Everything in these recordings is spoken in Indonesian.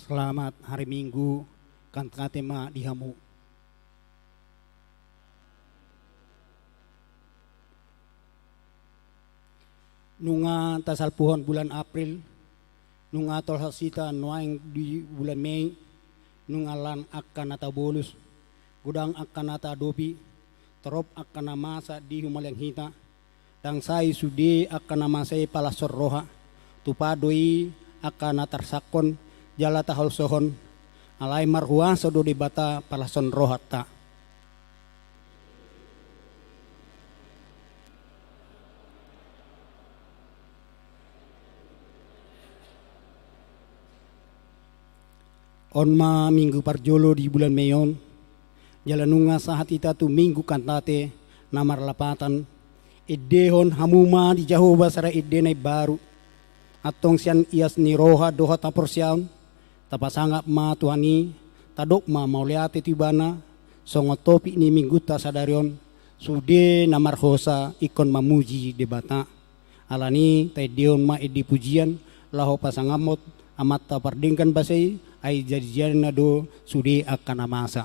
Selamat hari Minggu kan tema dihamu. Nunga tasal puhon bulan April, nunga tol hasita nuaing di bulan Mei, nunga lan akan nata bolus, gudang akan nata adopi, terop akan namasa di humalang hita, dang sai sudi akan namasai palasor roha, tupadoi akan natarsakon, jala tahol sohon, alai marhua sodo di bata palason rohata. Onma minggu parjolo di bulan Meyon, jalanunga sahat ita tu minggu kantate namar lapatan, idehon hamuma di jauh basara idenai baru, atong sian ias ni roha doha tapor sian, tapasangap ma tuhani, tadok ma mauliate tibana, songotopi ni minggu ta sadarion, sude namar hosa ikon mamuji debata, alani taideon ma edi pujian, laho pasangamot amat tapardingkan basai, ay jadian na do sudi akan namasa.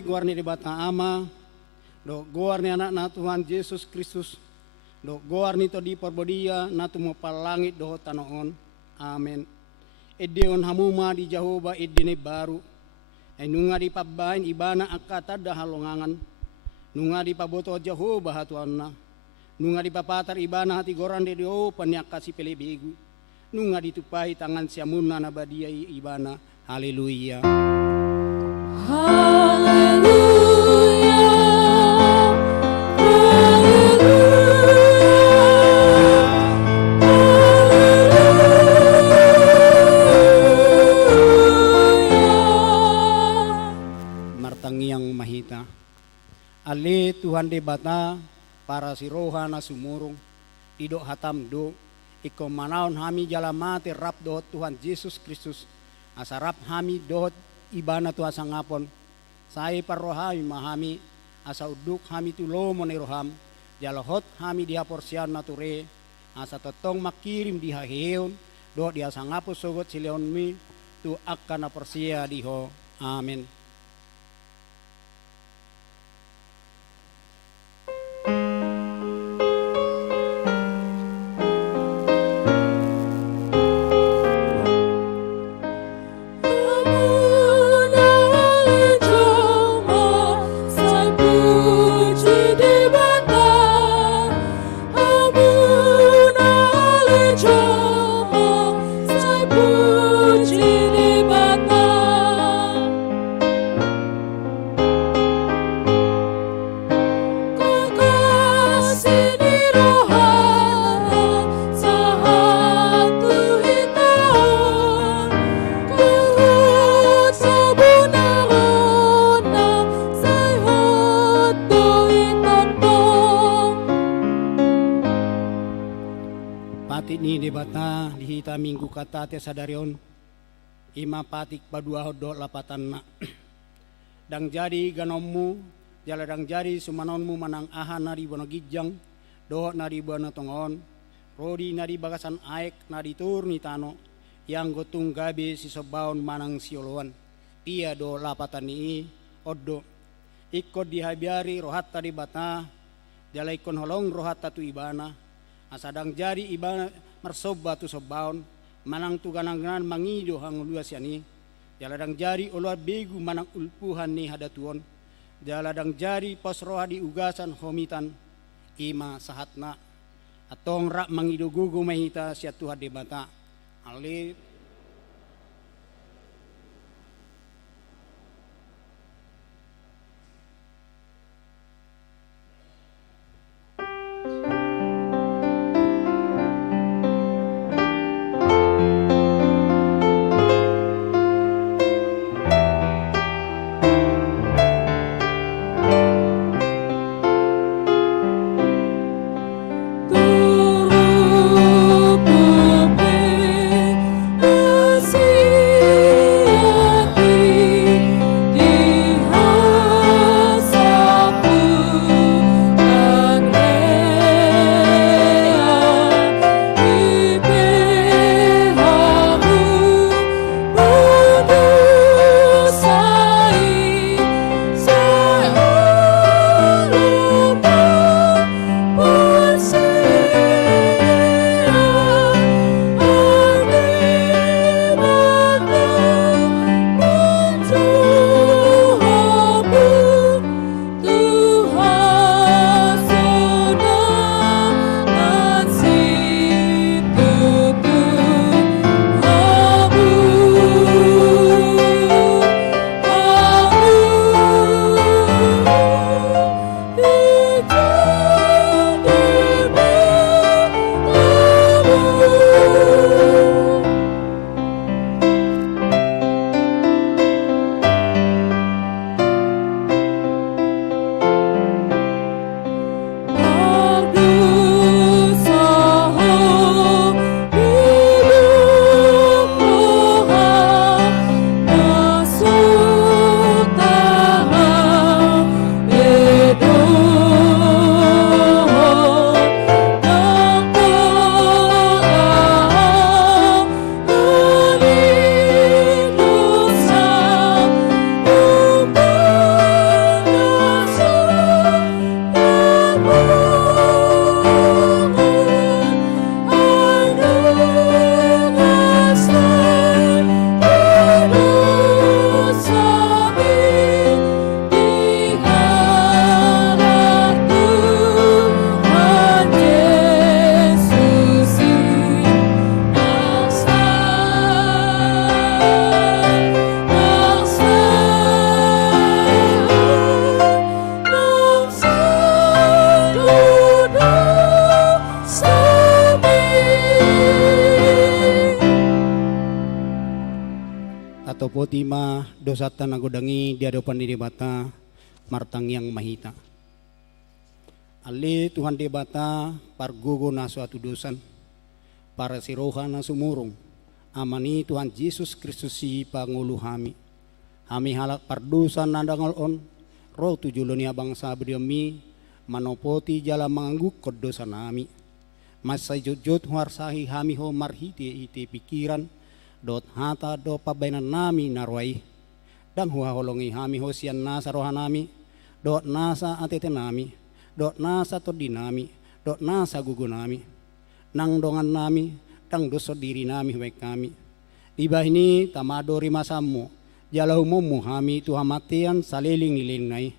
Guarni di bata ama, do guarni anak na Tuhan Yesus Kristus, do guarni to di porbodia na tumopal langit do tanoon. Amen. Edeon hamuma di Jehovah edene baru, ay nunga di pabain ibana akata dahalongangan, nunga di paboto Jehovah hatuan na, nunga di papatar ibana hati goran de dio panyak kasih pelebegu, nunga ditupai tangan siamuna na badia ibana. Haleluya. Martangiang mahita. Ali Tuhan de bata para si roha na sumurong idok hatam do iko manaon hami jalamate rap dohot Tuhan Yesus Kristus asarap hami dohot ibana tu asa ngapon. Sai parrohami mahami asa uduk hami tu lomo ne roham. Jalahot hami dia porsian nature asa totong makirim di haheon do dia sangapo sogot sileon mi tu akan porsia diho. Amin. Ni debata dihita minggu kata te sadarion ima patik padua do lapatan na dang jadi ganommu jala dang jadi sumanonmu manang aha nari bono gijang do nari bono tongon rodi nari bagasan aek nari turni tano yang gotung gabe si sobaon manang sioloan pia do lapatan ni oddo ikut dihabiari rohat tadi bata jala ikon holong rohat tatu ibana asadang jadi ibana marsoba tu sobaon manang tu ganang-ganang mangido hang luas yani jaladang jari ulua begu manang ulpuhan ni hadatuon jaladang jari posroha di ugasan homitan ima sahatna atong rak mangido gugu mahita siatu hadebata ali atau potima dosatan nagodangi di hadapan di debata martang yang mahita. Ali Tuhan debata pargogo na suatu dosan para siroha na sumurung amani Tuhan Yesus Kristus si pangulu hami Hami halak pardusan nadangal on, roh tujulonia bangsa beriami, manopoti jala mengangguk kodosa nami. Masa jujut warsahi hami ho marhiti ite pikiran, dot hata do pabainan nami narwai. Dan huha holongi hami ho sian nasa rohanami, dot nasa atete nami, dot nasa todinami, dot nasa gugunami. Nang dongan nami, dang doso diri nami baik kami. Tiba ini tamadori masamu, jalau momu hami tuha matian saliling nilingnai.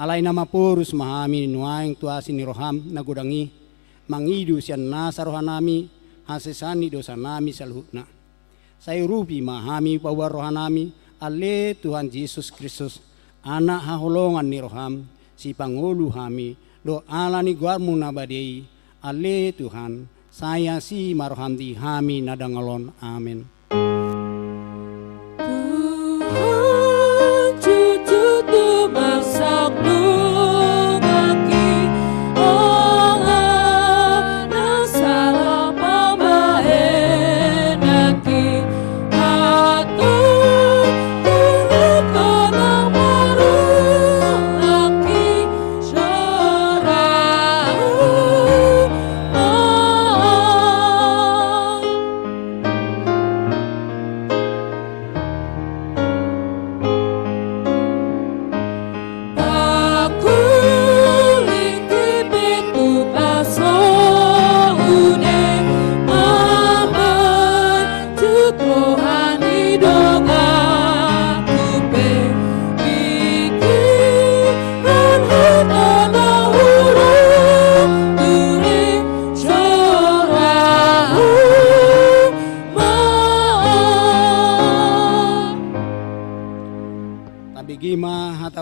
Alai nama purus mahami nuaing tuasi ni roham nagudangi, mangidu sian nasa rohanami, hasesani dosa nami salhutna. Sayurupi mahami bawa rohanami, ale Tuhan Yesus Kristus, anak haholongan ni roham, si pangulu hami, do ala ni guarmu nabadei, ale Tuhan, saya si maroham di hami nadangalon, amin.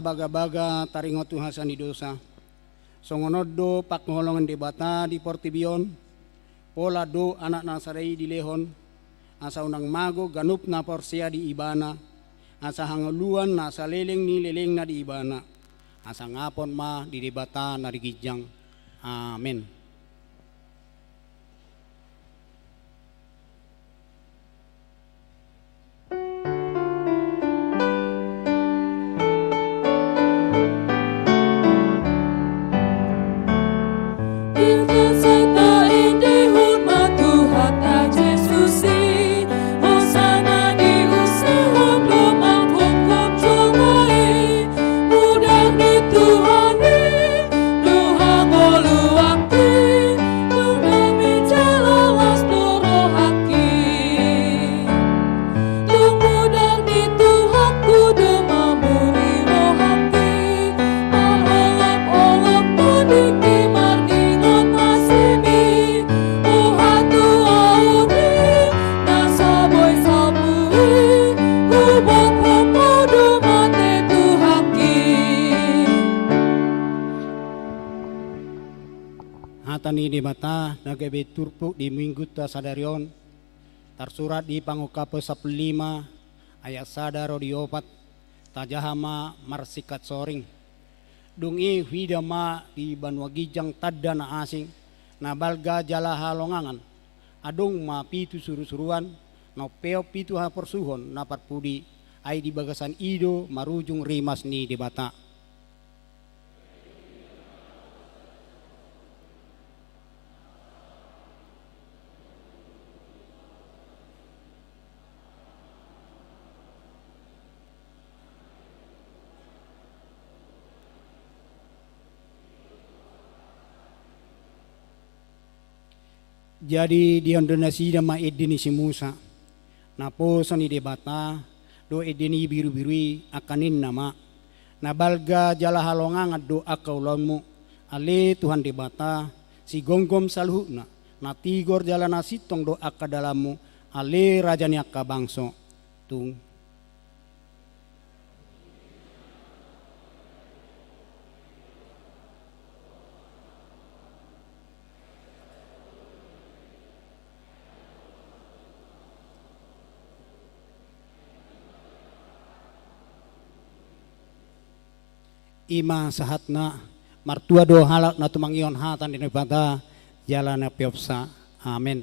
Baga-baga taringot Tuhasan di dosa. Songonodo paknolongan debata di Portibion. Pola do anak nasarei di Lehon. Asa unang mago ganup na porsia di Ibana. Asa hanguluan na sa leleng ni leleng na di Ibana. Asa ngapon ma di debata na di Gijang. Amen. Hatani di mata nagabe turpuk di minggu ta sadarion tersurat di Pangukape 15 ayat sadaro di 4 tajahama marsikat soring dungi hidama di Banua Gijang tadda na asing na balga jala halongangan adung ma pitu suru-suruan no peo pitu ha persuhon na parpudi ay di bagasan ido marujung rimas ni di bata. Jadi di Indonesia ma edini si Musa. Napo sani debata do edini biru-birui akanin nama. Nabalga jala halongang do akaulonmu. Ale Tuhan debata si gonggom salhuna. Natigor jala nasitong do akadalamu. Ale rajani akabangso. Tung. Ima sahatna martua do halak na tumangion hatan di nebata jalana piopsa. Amin.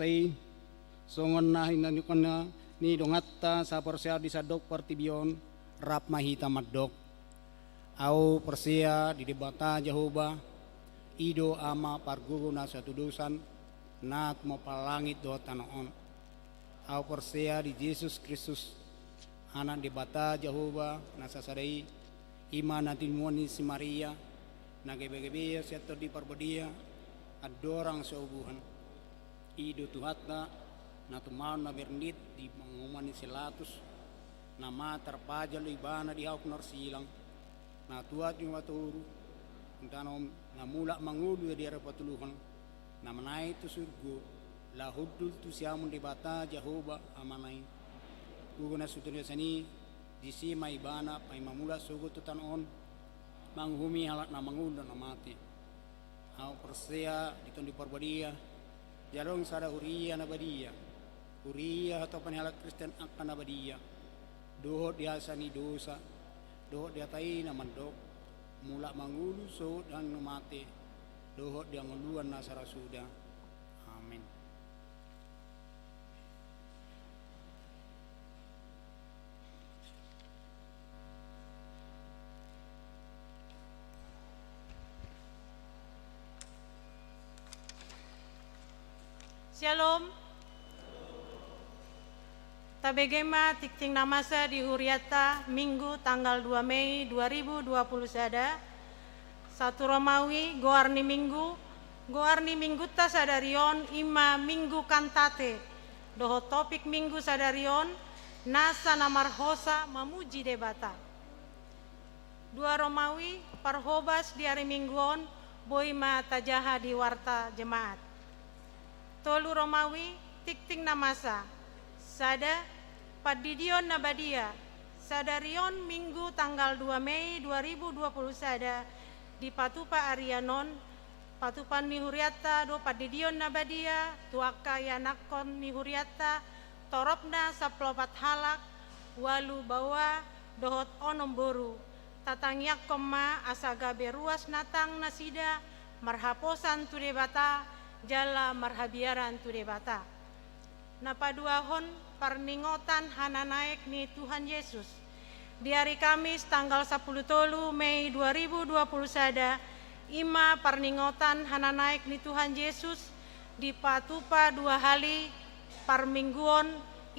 stay songon na hinanyukan ni dongatta sa persia di sadok partibion rap mahita madok au persia di debata Jehovah ido ama pargugo na sa tudusan na kumapalangit do tanoon au persia di Yesus Kristus anak debata Jehovah nasa sadai ima natin muani si Maria nagebe-gebe siato di parbodia adorang seubuhan ido tuhatna na tumaw na bernit di mangumani silatus nama terpajal ibana di hauk silang na tuat yung waturu tanom na mula mangulu di arah patuluhan na manay tu surgo la hudul tu siamun di bata Jehovah amanay kuguna sutunya sani di sima ibana pai mamula sugo tu tanon manghumi halat na mangulu na mati au persea ditondi parbadia jarong sada huria na badia huria atau panihalat Kristen akan na badia dohot diasani dosa dohot diatai na mandok mula mangulu so dan mati dohot dia nguluan nasara sudah amin. Shalom. Tabegema tikting namasa di Huriata Minggu tanggal 2 Mei 2020 sada. Satu Romawi goarni minggu ta sadarion ima minggu kantate. Doho topik minggu sadarion nasa namarhosa memuji debata. 2 Romawi parhobas di hari mingguon boima tajaha di warta jemaat. Tolu Romawi tikting namasa sada padidion nabadia sadarion minggu tanggal 2 Mei 2020 sada di Patupa Arianon Patupan Mihuriata do padidion nabadia tuaka yanakon Mihuriata toropna saplopat halak walu bawa dohot onom boru tatangyak koma asaga beruas natang nasida marhaposan tu debata jala marhabiaran tu debata. Napaduahon parningotan hana naik ni Tuhan Yesus. Di hari Kamis tanggal 10 Mei 2020 sada ima parningotan hana naik ni Tuhan Yesus di Patupa 2 hali parmingguon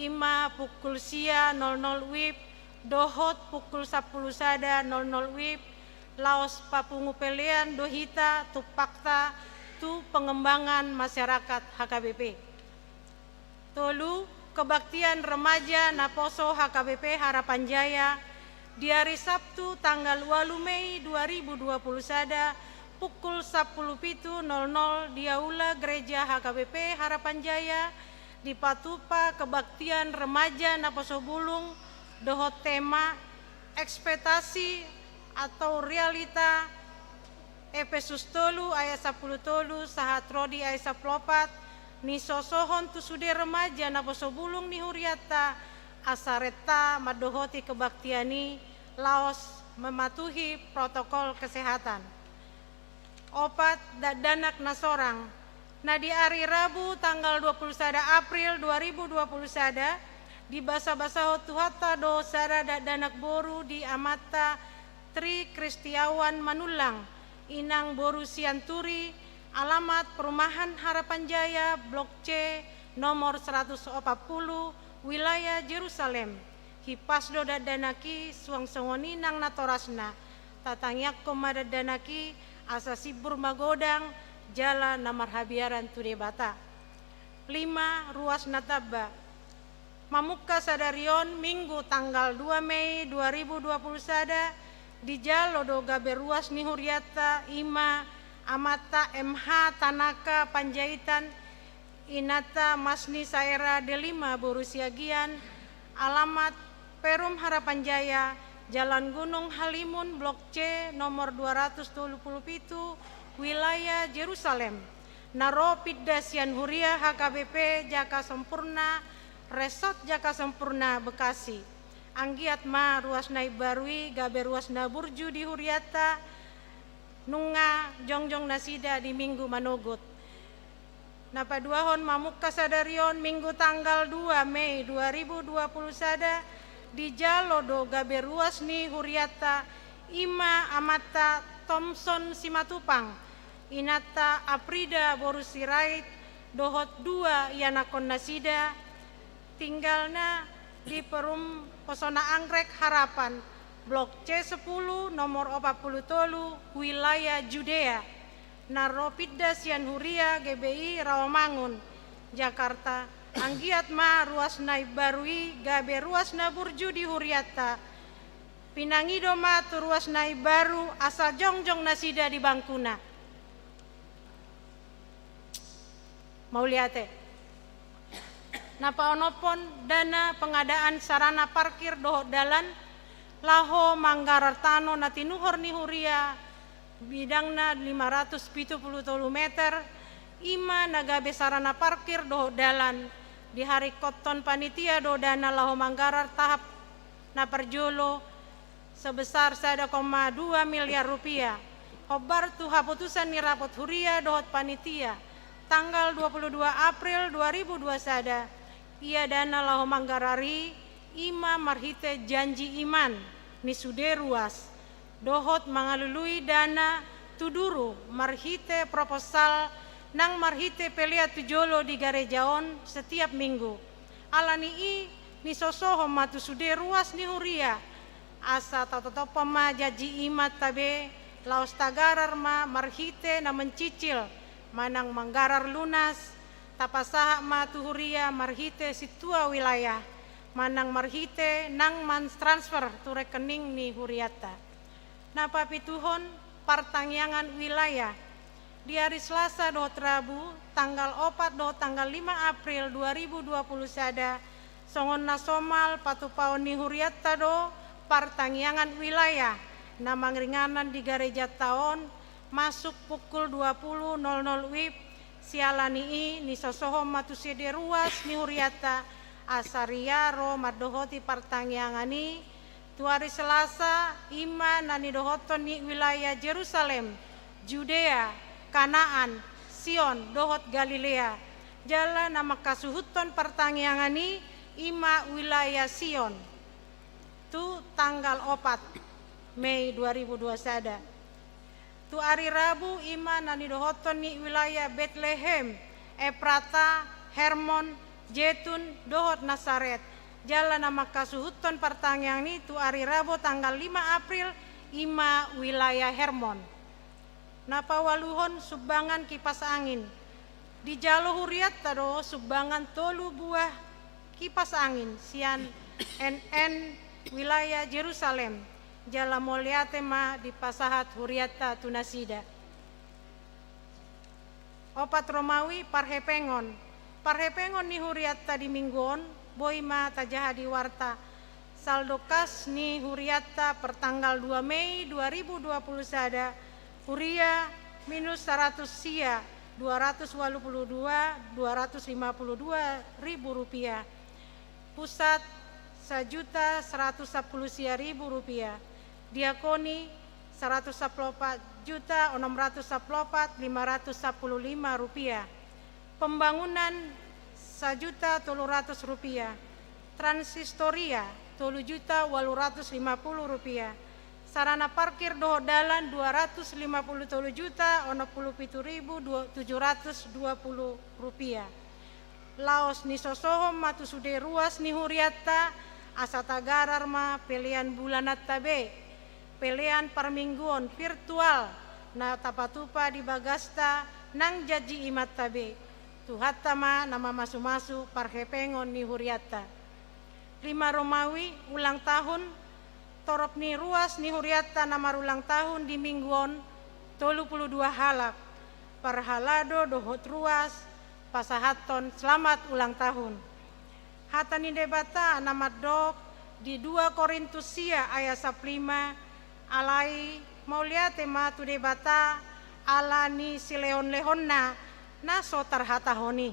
ima pukul sia 00 wib dohot pukul 10 sada 00 wib laos papungupelean dohita tupakta tu pengembangan masyarakat HKBP. Tolu kebaktian remaja Naposo HKBP Harapan Jaya di hari Sabtu tanggal 8 Mei 2020 sada pukul 10.00 di Aula Gereja HKBP Harapan Jaya di Patupa kebaktian remaja Naposo Bulung dohot tema ekspektasi atau realita Efesus tolu ayat 10 tolu sahat rodi ayat 14 ni sosohon tu sude remaja Naposo Bulung ni Huriata asareta madohoti kebaktiani laos mematuhi protokol kesehatan. Opat danak nasorang. Nah di hari Rabu tanggal 21 April 2020 sada di basa-basa tuhata do sada danak boru di Amata Tri Kristiawan Manulang Inang Boru Sianturi, alamat Perumahan Harapan Jaya, Blok C, nomor 140, wilayah Jerusalem. Hipasdo dadanaki suang songoni nang natorasna, tatangyak komadadanaki asa sibur magodang, jala namarhabiaran tudebata. 5. Ruas Nataba. Mamuka sadarion Minggu tanggal 2 Mei 2020 sada di Jalodo Gaberuas Nihuriata Ima Amata MH Tanaka Panjaitan Inata Masni Saera Delima Borusiagian alamat Perum Harapan Jaya Jalan Gunung Halimun Blok C nomor 277 wilayah Jerusalem Naropid Dasian Huria HKBP Jaka Sempurna Resort Jaka Sempurna Bekasi Anggiat ma ruas nai barui gabe ruas na burju di Huriata nunga jongjong nasida di Minggu Manogot. Napaduahon mamuka sadarion Minggu tanggal 2 Mei 2020 sada di Jalo do gabe ruas ni huriata Ima Amata Thompson Simatupang Inata Aprida Borusirait dohot 2 Yanakon Nasida tinggalna di Perum Pesona Anggrek Harapan Blok C10 nomor 43 wilayah Judea Naropida Sian Huria GBI Rawamangun Jakarta anggiat ma ruas nai barui gabe ruas na burju di Huriata pinangido ma tu ruas nai baru asal jongjong nasida di bangkuna mau liate napa onopon dana pengadaan sarana parkir doho dalan laho Manggarar Tano natinuhor ni Huria bidangna 573 meter ima nagabe sarana parkir doho dalan di hari koton panitia do dana laho Manggarar tahap na perjolo sebesar 1,2 miliar rupiah hobar tu haputusan ni rapot Huria dohot panitia tanggal 22 April 2002 sada ia dana laho Manggarari ima marhite janji iman ni sude ruas dohot mangalului dana tuduru marhite proposal nang marhite pelia tujolo di garejaon setiap minggu alani ni sosoho matu sude ruas ni Huria asa tatoto pema jaji imat tabe laos tagarar ma marhite na mencicil manang Manggarar lunas tapasaha matu Huria marhite situa wilayah manang marhite nang mans transfer tu rekening ni Huriata. Napa pituhon partangyangan wilayah di hari Selasa dohot Rabu tanggal 4 dohot tanggal 5 April 2020 sada songon nasomal patupaon ni Huriata do partangyangan wilayah namang ringanan di gareja taon masuk pukul 20.00 WIB sialani ni sosoho matusede ruas ni Huriata asariaro madohoti partangyangani tu hari Selasa ima nani dohoton ni wilayah Jerusalem Judea Kanaan Sion dohot Galilea jalan nama kasuhuton partangyangani ima wilayah Sion tu tanggal 4 Mei 2002 sada tu hari Rabu ima nani dohoton ni wilayah Bethlehem Efrata Hermon Jetun dohot Nasaret jalan nama kasuhuton partangyang ni tu hari Rabu tanggal 5 April ima wilayah Hermon napa waluhon subangan kipas angin di Jalo Huriata do subangan tolu buah kipas angin sian NN wilayah Jerusalem jala moliate ma di pasahat Huriata tunasida opat Romawi parhepengon ni Huriata di mingguon boima tajaha di warta saldokas ni Huriata pertanggal 2 Mei 2020 sada Huria minus 100 sia 252 ribu rupiah pusat 1.110 sia ribu rupiah diakoni 114.614.515 rupiah pembangunan 1.300.000 rupiah transistoria 3.850 rupiah sarana parkir doho dalan 250.000.067.720 rupiah laos ni sosohom matu sude ruas ni Huriata asa tagarar ma pelian bulanat tabe pelian parmingguon virtual na tapatupa di Bagasta nang jaji imat tabe tuhatta ma nama masu-masu parhepengon ni Huriata 5 Romawi ulang tahun torop ni ruas ni Huriata nama ulang tahun di mingguon 32 halap parhalado dohot ruas pasahaton selamat ulang tahun hata ni debata nama dok di 2 Korintus sia ayat 5 alai mau lihat tema tu debata alani sileon-lehonna naso tarhatahoni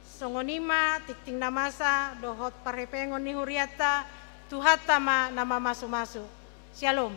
songonima tikting namasa dohot parhepengon ni Huriata tuhatama nama masu-masu shalom.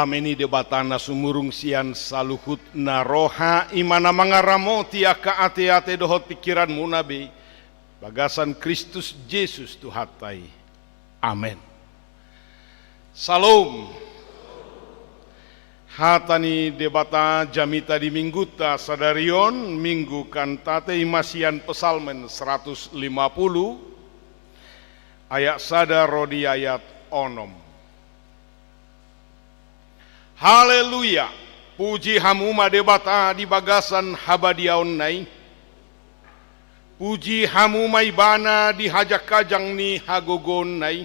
dameni debatana sumurung sian saluhut na roha imana mangaramo tiaka ate-ate dohot pikiranmu nabi bagasan Kristus Yesus Tuhatai. Amen. Salam. Hatani debata jamita di mingguta sadarion minggu kantate imasian pesalmen 150 ayat sada rodi ayat onom. Haleluya, puji hamuma debata di bagasan habadiaon nai. Puji hamuma ibana di hajak kajang ni hagogon nai.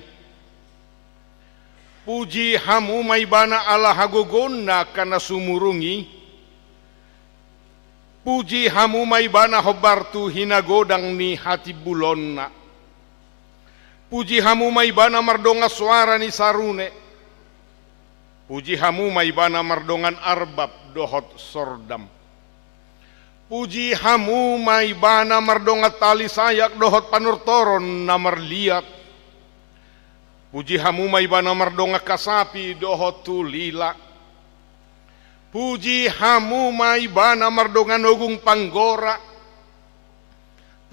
Puji hamuma ibana ala hagogon na kana sumurungi. Puji hamuma ibana hobartu hinagodang ni hati bulon na. Puji hamuma ibana mardonga suara ni sarune. Puji hamuma ibana mardongan arbab dohot sordam. Puji hamuma ibana mardonga tali sayak dohot panurtoron namar liat. Puji hamuma ibana mardonga kasapi dohot tulila. Puji hamuma ibana mardonga nogung panggora.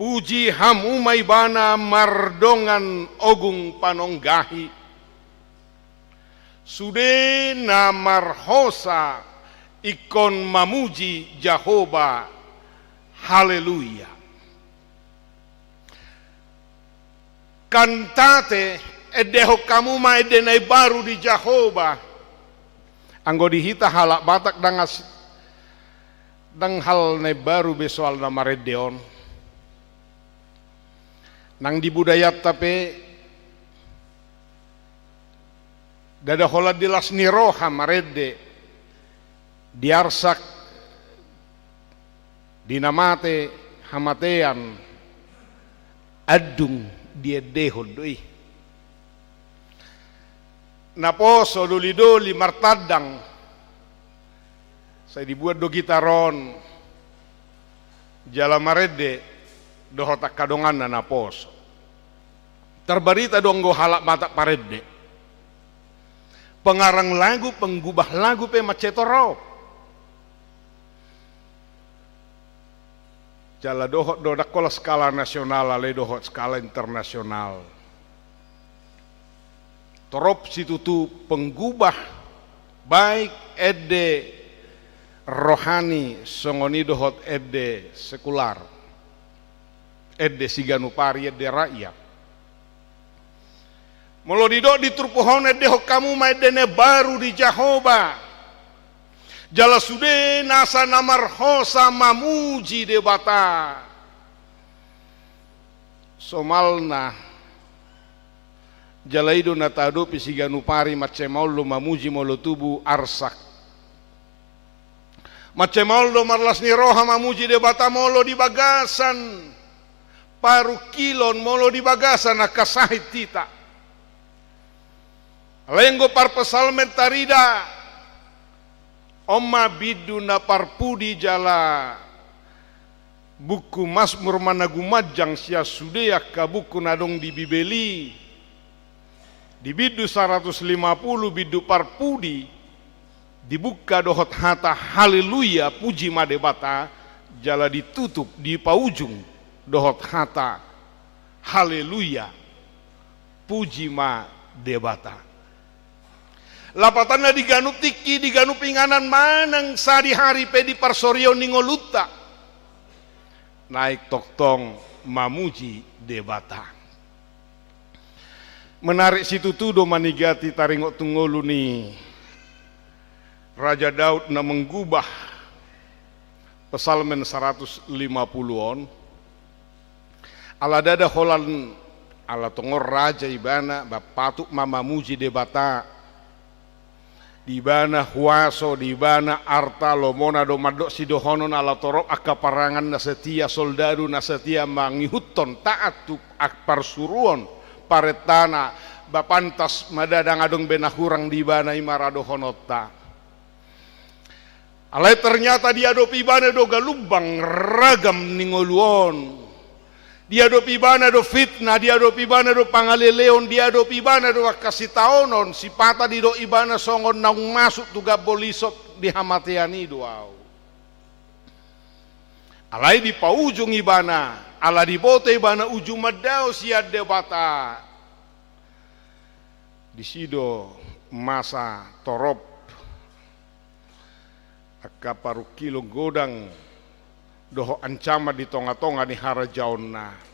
Puji hamuma ibana mardongan ogung panonggahi. Sude namar hosa ikon mamuji Jehovah. Haleluya. Kantate edeho kamu ma edenai baru di Jehovah. Anggo dihita halak batak dangas dang hal ne baru besoal nama redeon. Nang di budayat tapi dada hola dilas niroha marede diarsak dinamate hamatean adung dia dehod doi naposo doli martadang saya dibuat do gitaron jala marede dohotak kadongan na naposo terbarita donggo halak batak parede pengarang lagu, penggubah lagu pe macetoro. Jala dohot dodak kola skala nasional, ale dohot skala internasional. Torop situtu penggubah baik ede rohani songoni dohot ede sekular. Ede siganupari ede rakyat. Molo didok diturpuhone deho kamu maedene baru di Jehovah. Jala sude nasa namar hosa mamuji debata. Somalna jala ido natado pisiganupari macemaulo mamuji molo tubu arsak. Macemaulo marlas ni roha mamuji debata molo di bagasan. Paru kilon molo di bagasan nakasahit tita. Lenggo par pesalmen tarida Oma bidu na parpudi jala buku Mazmur managumajang sia sudea ka buku nadong di Bibeli di bidu 150 bidu parpudi dibuka dohot hata haleluya puji madebata jala ditutup di paujung dohot hata haleluya puji madebata. Lapatanna diganup tiki, diganup inganan manang sari hari pedi parsorio ningoluta. Naik toktong mamuji debata. Menarik situ tudo manigati taringok tunggolu ni Raja Daud na menggubah pesalmen 150-on. Ala dada holan ala tongor raja ibana bapatuk mamamuji debata. Di bana huaso, di bana arta lomona do madok sidohonon ala torok akaparangan na setia soldadu na setia mangihuton taat tu akpar suruon paretana bapantas madadang adong benahurang di bana imarado honota. Alai ternyata dia do pibana do galubang ragam ningoluon. Dia do pibana do fitnah, dia do pibana do pangaleleon, dia do pibana do kasih taonon, si pata di do ibana songon naung masuk tuga bolisok di hamatean itu. Alai di paujung ibana, ala di bote ibana ujung madao siad debata. Di sido masa torop, akka paru kilo godang, doho ancaman di tonga-tonga ni harajaonna.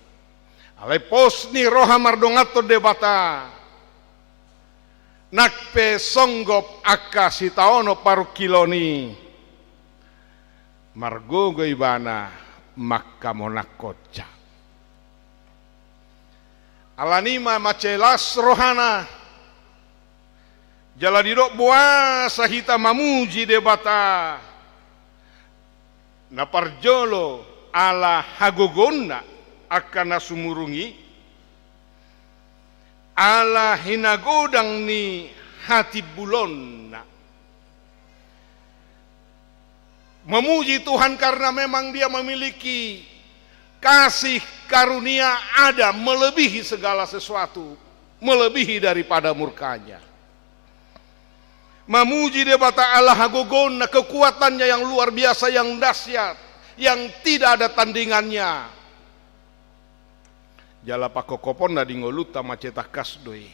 Alai pos ni roha mardongato debata. Nakpe songgop akka si taono paru kilo ni. Margogo ibana makka monakoca. Alanima macelas rohana. Jala didok buasa hita mamuji debata. Na parjolo ala hagogonna akan nasumurungi ala hinagodang ni hati bulonna. Memuji Tuhan karena memang dia memiliki kasih karunia ada melebihi segala sesuatu, melebihi daripada murkanya. Memuji debata Allah hagogonna, kekuatannya yang luar biasa, yang dahsyat, yang tidak ada tandingannya. Jala pakokoponna dingoluta maceta kasdoi.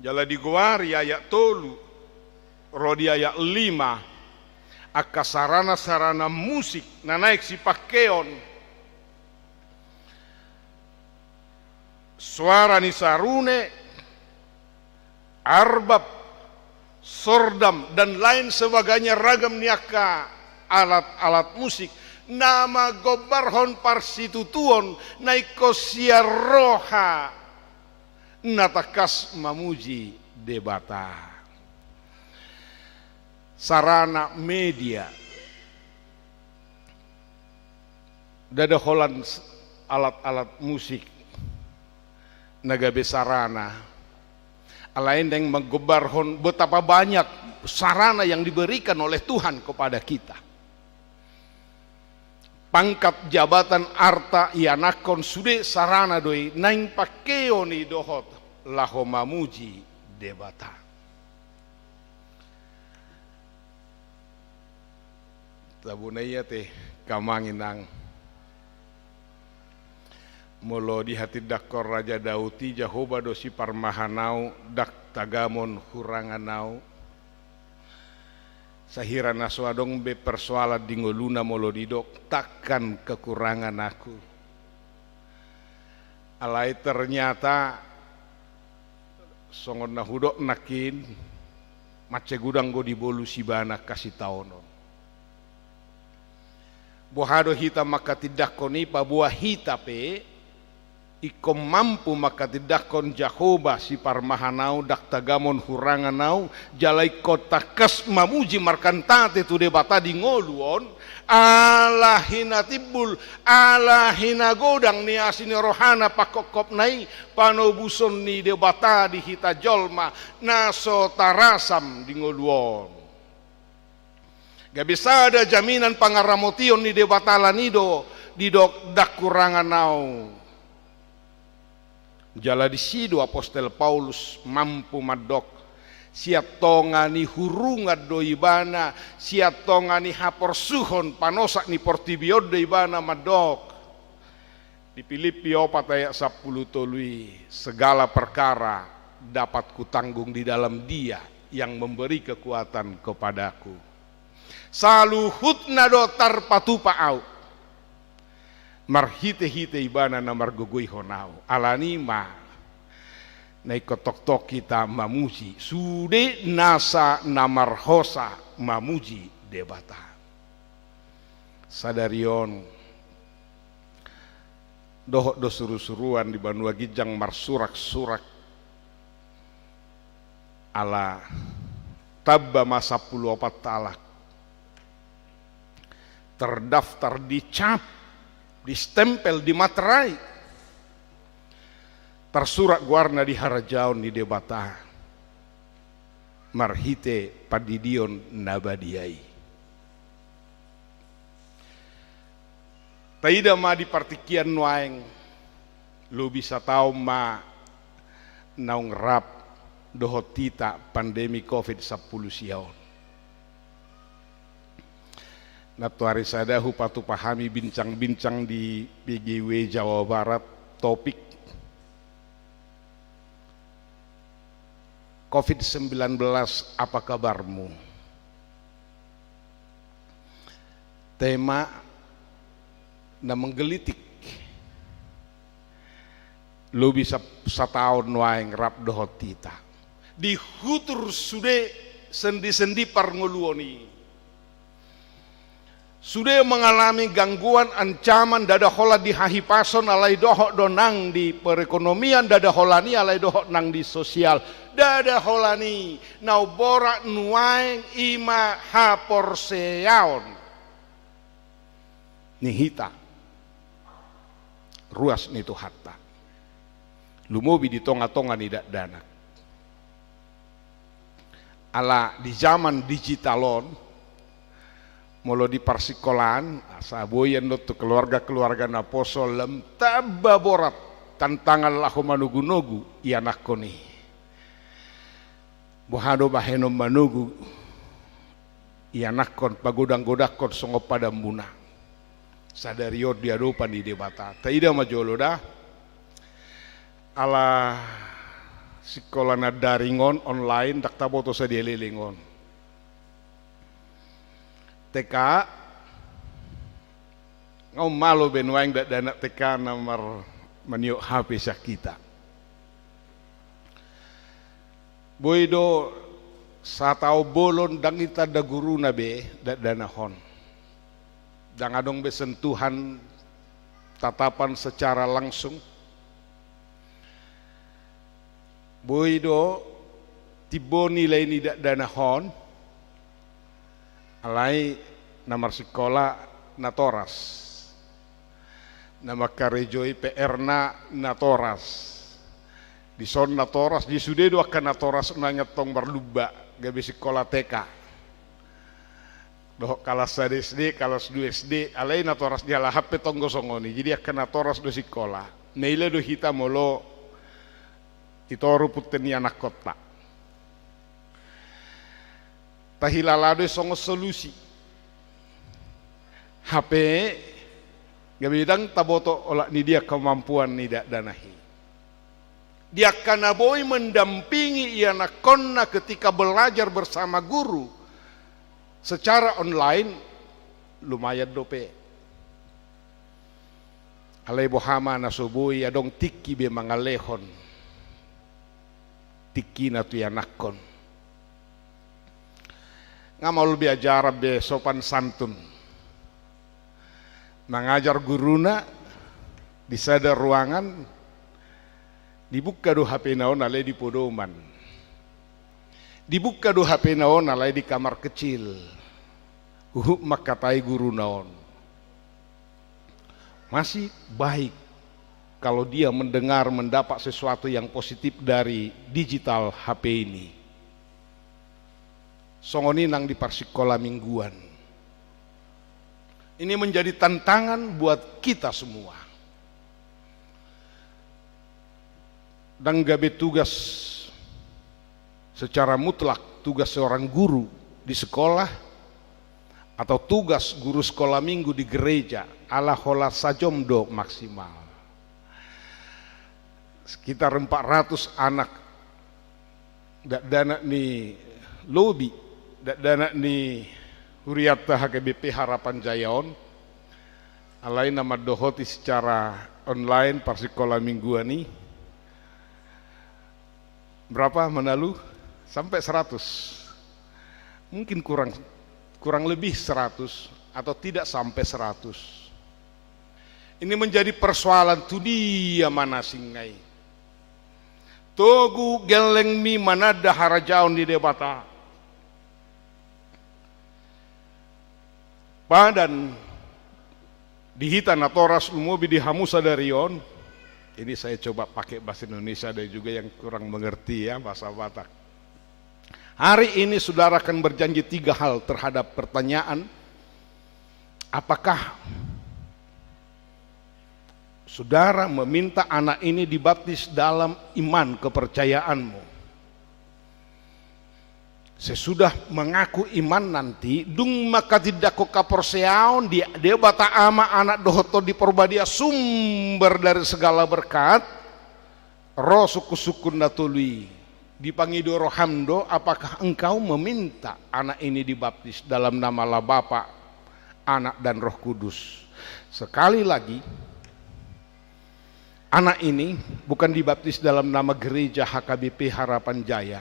Jala digoari ayat tolu, rodi ayat 5, akka sarana-sarana musik na naik si pakeon. Suara ni sarune, arbab, sordam, dan lain sebagainya ragam niaka alat-alat musik. Nama gobarhon parsitutuon naikosia roha natakas mamuji debata. Sarana media dadaholan alat-alat musik nagabe sarana. Alain yang menggebarhon betapa banyak sarana yang diberikan oleh Tuhan kepada kita. Pangkat jabatan arta ianakon sude sarana doi naing pakeoni dohot laho mamuji debata. Tabunaya teh kamanginang molo di hati dakor Raja Dauti Jahoba dosi parmahanau dak tagamon huranganau sahira naswadong be persoalan dingoluna molo didok takkan kekurangan aku. Alai ternyata songon nahudok nakin mace gudang go dibolu sibana kasih taono. Bohado hita maka tidak konipa buah hita pe ikom mampu maka tidak kon Jahoba si parmahanau dak tagamon huranganau jalai kota kes mamuji markantate tu debata di ngoluon ala hina tibul ala hina godang ni asini rohana pakokop nai panobuson ni debata di hita jolma naso tarasam di ngoluon. Gak bisa ada jaminan pangaramotion ni debata lanido di dok dak kuranganau. Jala di sido Apostel Paulus mampu madok siat tongani hurungat doibana siat tongani haporsuhon panosak ni portibiod doibana madok. Di Filipi 4 ayat 10 tolui segala perkara dapat kutanggung di dalam Dia yang memberi kekuatan kepadaku. Saluhutna do tarpatupa au marhite-hite ibana na margugui honau alanima naikotok-tok kita mamuji sude nasa namarhosa mamuji debata sadarion dohok do suru-suruan di Banua Gijang marsurak-surak ala tabba masa 10 talak terdaftar dicap distempel di materai tersurat guarna di harajaon di debata marhite padidion nabadiai Taida ma di partikian nuaeng, lu bisa tahu ma naung rap dohotita pandemi COVID-10 siaon. Natuari sadahu patu pahami bincang-bincang di PGW Jawa Barat topik COVID-19 apa kabarmu? Tema na menggelitik lo bisa sataon waeng rap dohotita di hutur sude sendi-sendi parngoluoni sudah mengalami gangguan ancaman dada hola di hahipason alai dohok donang di perekonomian dada holani alai dohok nang di sosial dada holani nau borak nuaeng ima haporseaon nihita ruas nitu hatta lumobi di tonga-tonga nidak dana ala di zaman digitalon molo di parsikolan saboyan do keluarga-keluarga na poso lem taba borat tantangan lahu manugu-nugu ia nakoni bohado baheno manugu ia nakon pagodang-godakon songo pada muna sadario dia rupa di debata taida majolo dah ala sekolah na daringon online dak taboto sa dielilingon TK ngau malu benwaing dak dana TK nomor maniuk HP sakita boido satau bolon dang ita da guru nabe dak dana hon dang adong besentuhan tatapan secara langsung boido tibo nilai ni dak dana hon alai namar sekolah natoras nama karejoi PR na natoras di son natoras di sudedo akan natoras nanya tong berluba gabe sekolah TK doh kalas SD kalas 2 SD alai natoras dia lah HP tong gosongoni jadi akan natoras do sekolah neile do hita molo itoru puten anak kota tahilalado songo solusi HP gabidang taboto olah ni dia kemampuan ni danahi dia kana boy mendampingi ia nakonna ketika belajar bersama guru secara online lumayan dope alai bohama nasoboi adong tiki be mangalehon tiki na tu nakon ngamal biajar be sopan santun mengajar guruna di sadar ruangan dibuka do HP naon alai di podoman dibuka do HP naon alai di kamar kecil makatai guru naon masih baik kalau dia mendengar mendapat sesuatu yang positif dari digital HP ini songoni nang di parsikola mingguan. Ini menjadi tantangan buat kita semua. Dan gabe tugas secara mutlak tugas seorang guru di sekolah atau tugas guru sekolah minggu di gereja ala hola sajomdo maksimal. Sekitar 400 anak dana ni lobi dana ni huriata HKBP Harapan Jayaon alai nama dohoti secara online parsikola mingguani berapa menalu sampai 100 mungkin kurang lebih 100 atau tidak sampai 100 ini menjadi persoalan tu dia mana singai togu geleng mi manada harajaon di debata padan dihita natoras umubi di hamusa darion ini saya coba pakai bahasa Indonesia dan juga yang kurang mengerti ya bahasa Batak. Hari ini saudara akan berjanji 3 hal terhadap pertanyaan apakah saudara meminta anak ini dibaptis dalam iman kepercayaanmu. Sesudah mengaku iman nanti, dung maka tidak ko kaporseaon dia bata ama anak dohoto di porbadia sumber dari segala berkat, roh suku-suku natului dipangido rohamdo, apakah engkau meminta anak ini dibaptis dalam nama Allah Bapa, Anak dan Roh Kudus. Sekali lagi, anak ini bukan dibaptis dalam nama gereja HKBP Harapan Jaya,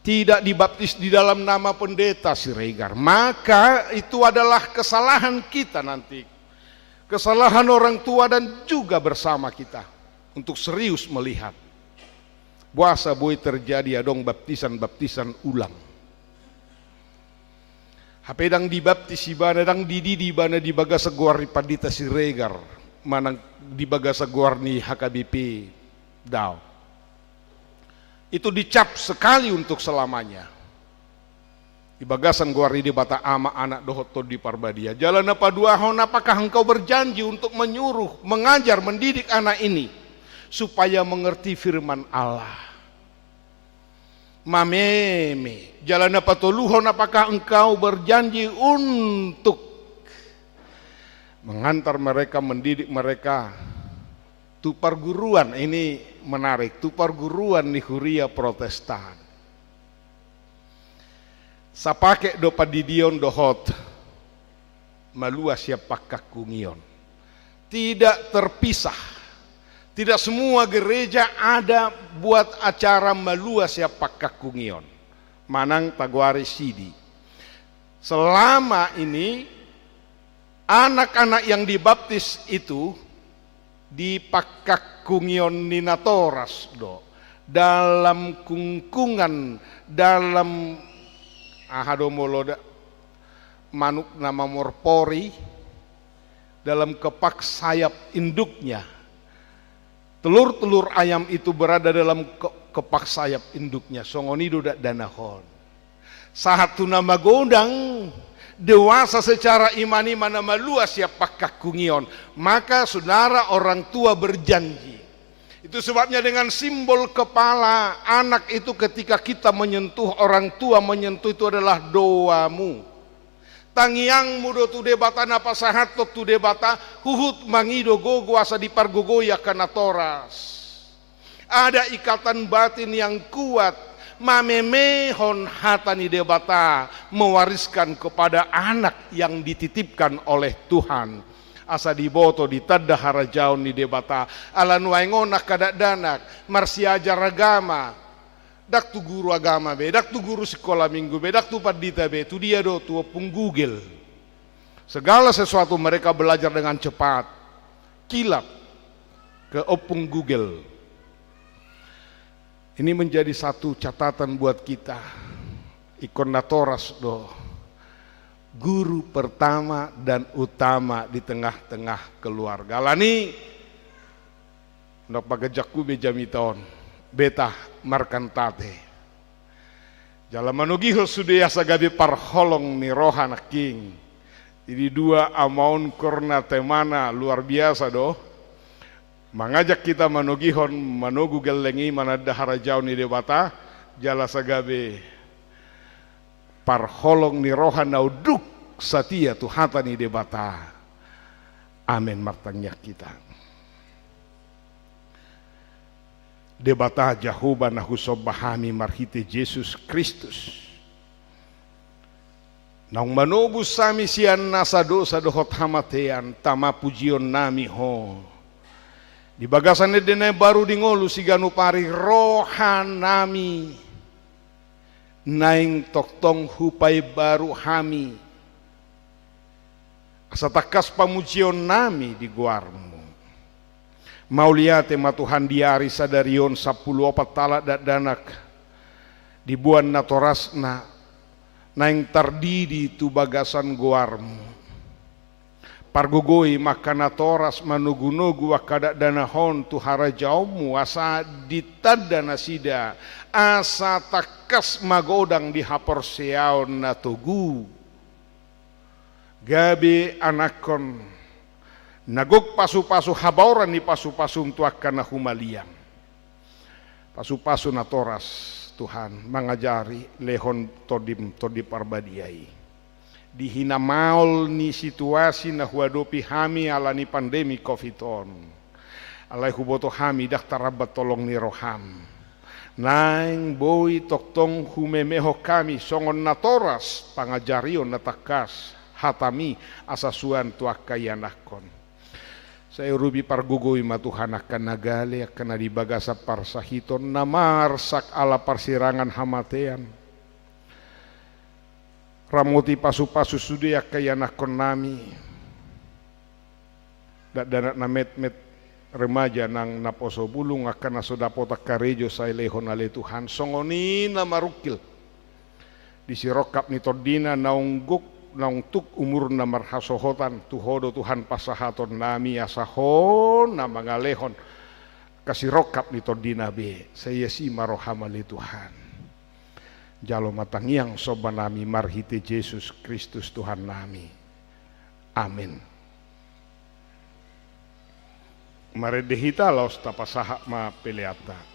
tidak dibaptis di dalam nama pendeta Siregar, maka itu adalah kesalahan kita nanti, kesalahan orang tua dan juga bersama kita untuk serius melihat puasa boleh terjadi adong baptisan ulang. Hapedang dibaptis ibana dang dididi ibana di bagasa guar padita Siregar, manang di bagasa guar ni HKBP Dao. Itu dicap sekali untuk selamanya. Di bagasan guari di bata ama anak dohoto di parbadia. Jalan apa dua hon, apakah engkau berjanji untuk menyuruh, mengajar, mendidik anak ini supaya mengerti firman Allah? Mameme, jalan apa toluhon, apakah engkau berjanji untuk mengantar mereka, mendidik mereka? Tu perguruan ini menarik, tu perguruan di Huria Protestan. Sapake do padidion dohot malua siapa kakungion. Tidak terpisah. Tidak semua gereja ada buat acara malua siapa kakungion. Manang taguari sidi. Selama ini anak-anak yang dibaptis itu di pakakungion ninatoras do, dalam kungkungan, dalam ahadomoloda manuk nama morpori, dalam kepak sayap induknya. Telur-telur ayam itu berada dalam kepak sayap induknya. Songonido dak danahon. Satu nama gondang dewasa secara imani mana maluas ya pakakungion, maka saudara orang tua berjanji. Itu sebabnya dengan simbol kepala anak itu ketika kita menyentuh, orang tua menyentuh, itu adalah doamu. Tangiang mudo tu debata napa sahat tu debata huhut mangido gogo asa dipargogoya kana toras. Ada ikatan batin yang kuat, mamemehon hatani debata mewariskan kepada anak yang dititipkan oleh Tuhan. Asa diboto ditadda harajaun di debata alan waingonak kadak danak marsi ajar agama dak tu guru agama be, dak tu guru sekolah minggu be, dak tu padita be, tu dia do tu opung Google. Segala sesuatu mereka belajar dengan cepat, kilap ke opung Google. Ini menjadi satu catatan buat kita. Ikon natoras do, guru pertama dan utama di tengah-tengah keluarga. Lani ndak pagajakku be jamiton betah markantate. Jalan manugihol sudah sagabi parholong ni rohana king. Jadi dua amaun korna temana luar biasa do. Mengajak kita manugihon manugu gelengi manada harajau ni debata jala sagabe parholong ni rohan nauduk satia tu hata ni debata. Amin martangnya kita. Debata Jahoba nahusob bahami marhite Yesus Kristus. Nang manobus sami sian nasa dosa dohot hamatean tama pujion nami ho. Di bagasan denai baru di ngolu siganu pari rohan nami naing toktong hupai baru hami asatakas pamujion nami di guarmu mauliate matuhan diari sadarion 10 talak danak di buan natorasna naing tardidi tu bagasan guarmu pargogoi makana toras manugu-nugu wakada danahon tu harajaumu asa ditadda nasida asa takas magodang di hapor seaon natugu gabe anakon Nagog pasu-pasu habauran ni pasu-pasu tuakan na humaliang. Pasu-pasu na toras Tuhan mengajari lehon todi parbadiai. Dihinamaol ni situasi na huadopi hami ala ni pandemi COVID-on. Alai huboto hami dak tarabat tolong ni roham. Naing boi toktong humemeho kami songon na toras pangajarion na takas hatami asasuan tuakayanakon. Saya rubi pargugoy matuhan akan nagali akan nadibagasa parsahiton namarsak ala persirangan hamatean. Ramoti pasu-pasu sudia kayanakon nami. Dan namet-met remaja nang naposo bulung akan nasodapota karejo saya lehon ale Tuhan songoni na marukil. Disirokap ni tordina naungguk naungtuk umur na marhasohotan tuhodo Tuhan pasahaton nami asahon na mga lehon kasirokap ni tordina be saya si marohamali Tuhan. Jalo matangiang soba nami marhite Yesus Kristus Tuhan nami. Amin. Maredehita laos tapasaha ma peleata.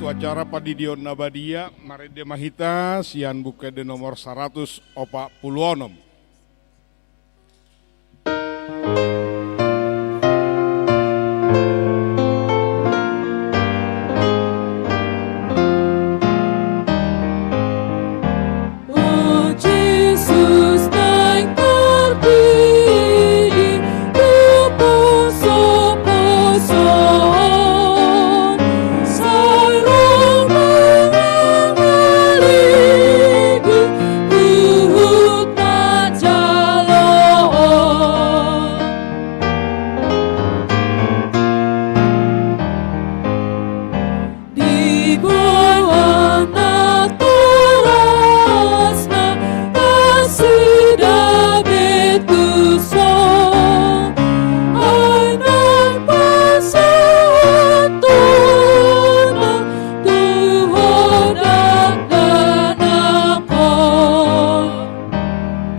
tu acara padidion nabadia marede mahita sian bukede nomor 146.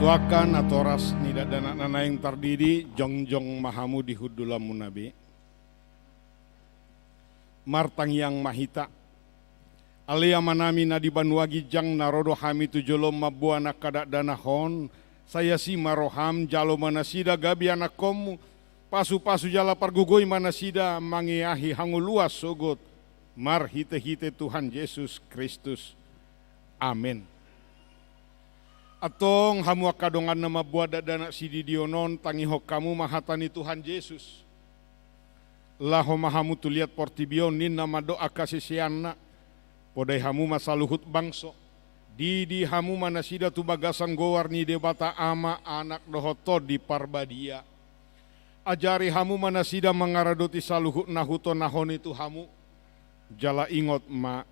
Tuakan atau ras nida dana nana yang terdiri jongjong mahamu di hudulamu nabi martang yang mahita alia manami nadi banuagi jang narodo hami tujolo mabuana kada dana hon saya si maroham jalo manasida gabi anak komu pasu-pasu jala pargugoi manasida mangiahi hanguluas sogot mar hite-hite Tuhan Yesus Kristus. Amin. Atong hamu akadongan nama buada dana sididionon tangihok kamu mahatani Tuhan Yesus. Laho mahamu tu lihat portibion nin nama doa kasisianna. Podai hamu masaluhut bangso. Didi hamu manasida tu bagasan gowar ni debata ama anak dohoto di parbadia. Ajari hamu manasida mengaradoti saluhut nahuto nahon itu hamu. Jala ingot ma.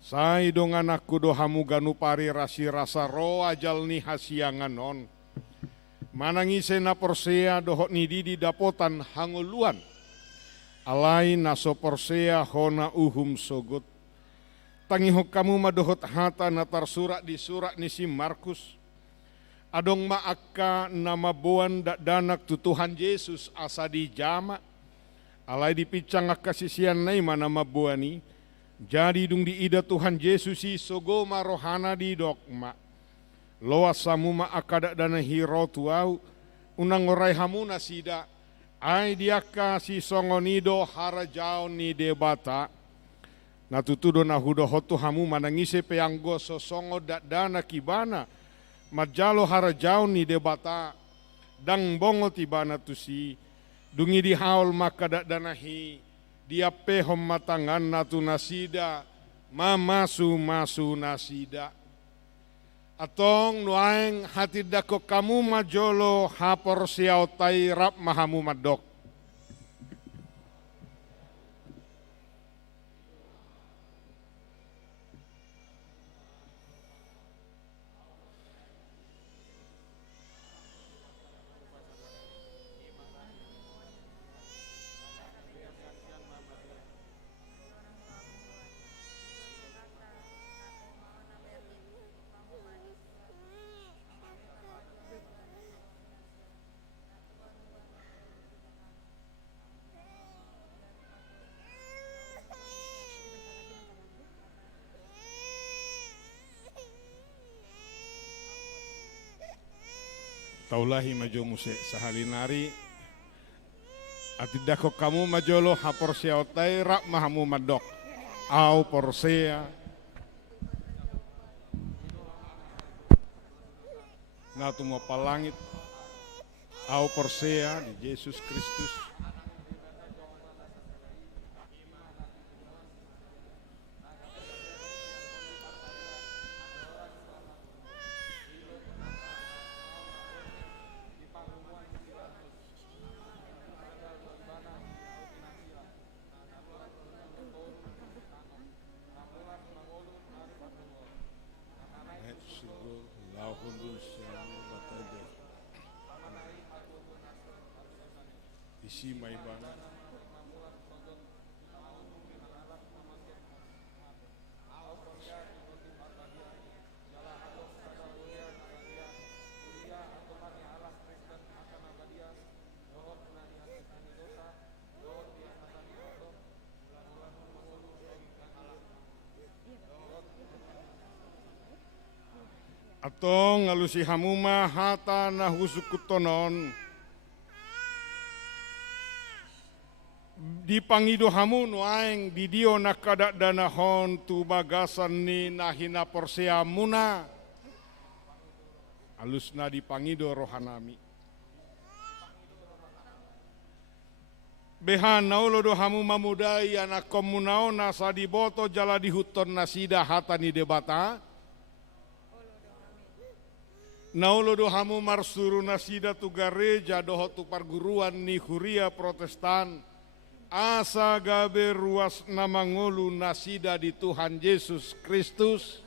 Sai dong anakku dohamu ganu pari rasi rasa roa jalni hasiangan non. Manangise na porsea dohot ni didi dapotan hanguluan. Alai naso porsea hona uhum sogut. Tangihok kamu madohot hata natar surat di surat nisi Markus. Adong maaka nama boan danak tu Tuhan Yesus asa di jama. Alai dipicang akasisian nai mana mabuani. Jadi dung di ida Tuhan Yesus si sogo marohana di dokma. Loa samuma akada dana hiro tuau. Unang orai hamu nasida. Ai diaka si songonido harajao ni debata. Natutudo na hudo hotu hamu manangise peanggo sosongo dana kibana. Majalo harajao ni debata. Dang bongo tibana tusi. Dungi di haul makada dana hi. Dia pehom matangan natu nasida, mamasu nasida. Atong nuaeng hati dako kamu majolo hapor siau tai rap mahamu madok. Taulahi majo muse sahalinari atidako kamu majolo hapor siautai rak mahamu madok au porsea natu mo palangit au porsea di Yesus Kristus. Isi maibana Atong ngalusi hamuma hata na husukutonon di pangido hamu nuaeng didio nakada danahon tu bagasan ni nahina porsea muna alusna di pangido rohanami behan naulodo hamu mamudai anak komunao nasa di boto jala di huton nasida hata ni debata naulodo hamu marsuru nasida tu gareja doho tu perguruan ni huria protestan asa gabe ruas nama ngulu nasida di Tuhan Yesus Kristus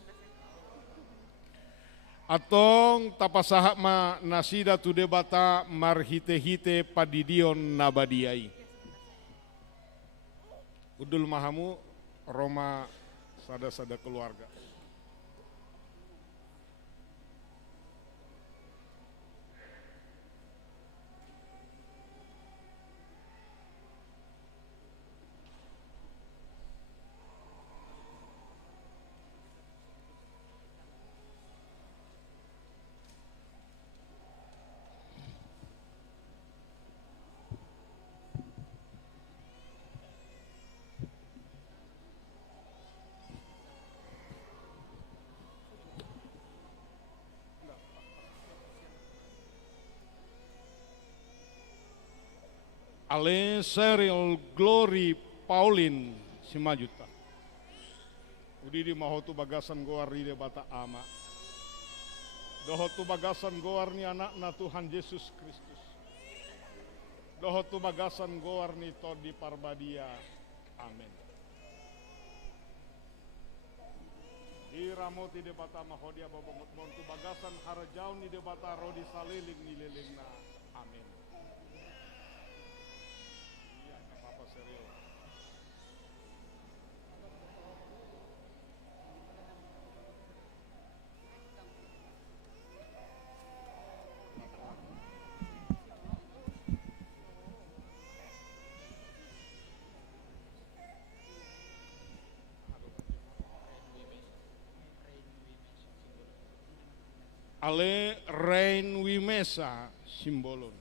atong tapasahak ma nasida tu debata marhite-hite padidion nabadiai udul mahamu Roma sada-sada keluarga. Ale Serial Glory Pauline Simajuta. Udi di mahotu bagasan goar di bata ama. Dohotu bagasan goar ni anak na Tuhan Yesus Kristus. Dohotu bagasan goar ni Todi Parbadia. Amin. Di ramoti de bata mahodia bobongot montu bagasan harajau ni de bata rodi saliling ni lelengna. Amin. Ale Rain Wimesa Simbolon.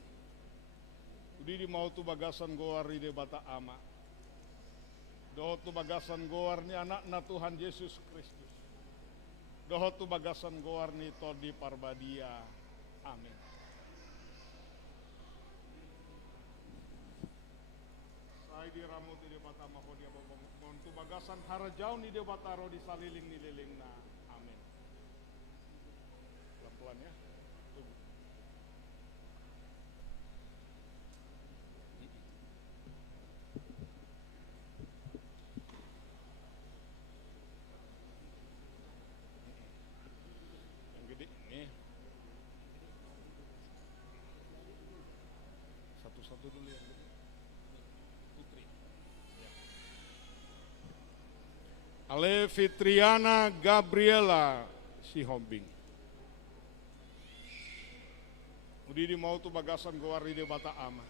Udi di mau tu bagasan goar di bata ama. Doho tu bagasan goar ni anak na Tuhan Yesus Kristus. Doho tu bagasan goar ni Todi Parbadia. Amin. Sai di ramut di bata mahodia bobong tu bagasan harajau ni de bata ro di saliling ni lelengna. Amin. Pelan-pelan ya. Tunggu. Yang gede ini. Satu-satu dulu yang gede. Putri. Ya. Ale Fitriana Gabriela Sihombing. Udi di mau tu bagasan goar di bata ama.